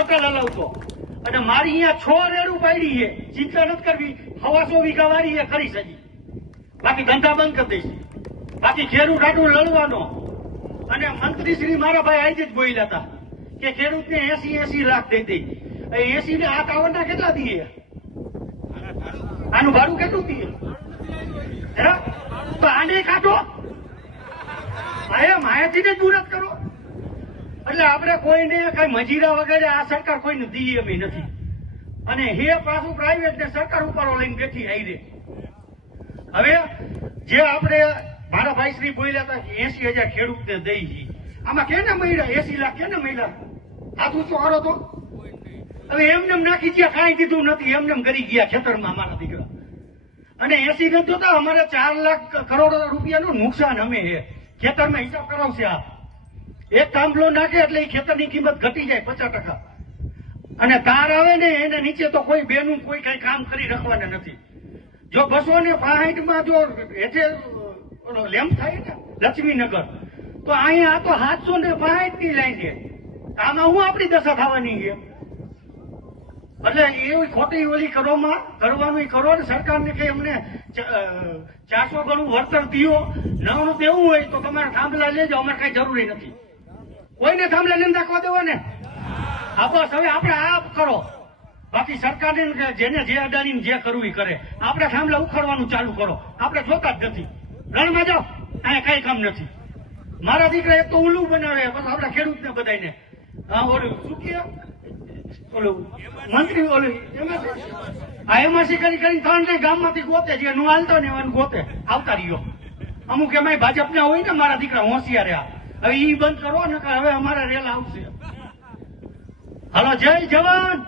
Hotel હલાવતો અને મારી અહીંયા 6 રેડું પાડી છે. ચિંતા નથી કરવી, 125 વીઘા વાળી એ ખરી સજી. બાકી ધંધા બંધ કરી દઈશ. બાકી ખેડૂત આટલું લડવાનો. અને મંત્રી શ્રી મારા ભાઈ આજે જ બોલ્યા હતા કે ખેડૂતને 80 લાખ દઈ દઈ. 80 ને આ કાવડના કેટલા દઈએ? આનું ભાડું કેટલું દઈએ? તો આને કાઢો, માયાથી જ મુહૂર્ત કરો. એટલે આપણે કોઈને કઈ મજીરા વગેરે આ સરકાર કોઈને દઈએ એમ નથી. અને હે પાછું પ્રાઇવેટ ને સરકાર ઉપાડો લઈને બેઠી આવી રે. હવે જે આપણે મારા ભાઈ શ્રી બોલ્યા હતા 80,000 ખેડૂતને દઈ છે, આમાં કેને મળ્યા 80 લાખ? કેને મળ્યા? હાથ ઊંચો કરો તો. હવે એમને નાખી ગયા, કાંઈ દીધું નથી, એમને કરી ગયા ખેતરમાં અમારા દીકરા. અને 80 નથી જોતા, અમારે 4 લાખ કરોડ રૂપિયાનું નુકસાન અમે છે. ખેતરમાં હિસાબ કરાવશે આ એક થાંભલો નાખે એટલે એ ખેતરની કિંમત ઘટી જાય 50%. અને તાર આવે ને એને નીચે તો કોઈ બેનું કોઈ કઈ કામ કરી રાખવાના નથી. જો 265 જો હેઠે લેમ્પ થાય ને લક્ષ્મીનગર, તો અહીંયા તો 765 ની લાઈન છે. આમાં હું આપણી દશા થવાની છે. એટલે એવી ખોટી ઓલી કરવાનું કરો ને. સરકારને કે અમને 400 ગણું વળતર દિયો, નવનું દેવું હોય તો તમારે થાંભલા લેજો, અમારે કઈ જરૂરી નથી. કોઈને થાંભલા લઈને રાખવા દેવા ને. હા બસ, હવે આપણે આ કરો. બાકી સરકારને જેને જે અડાડીને જે કરવું એ કરે. આપણે થાંભલા ઉખાડવાનું ચાલુ કરો. આપણે જોતા જ નથી. રણમાં જાઓ, અહીંયા કઈ કામ નથી. મારા દીકરા એક તો ઉલ્લુ બનાવે, બસ આપણા ખેડૂતને બધાને. ઓલું શું કે ઓલું મંત્રી ઓલું એમઆરસી કરીને 3 ગામમાંથી ગોતે, જે નું હાલતો ને એવાનું ગોતે આવતા રહ્યો. અમુક એમાં ભાજપના હોય ને મારા દીકરા હોશિયાર રહ્યા. હવે ઈ બંધ કરો ને, હવે અમારા રેલા આવશે. હાલો, જય જવાન.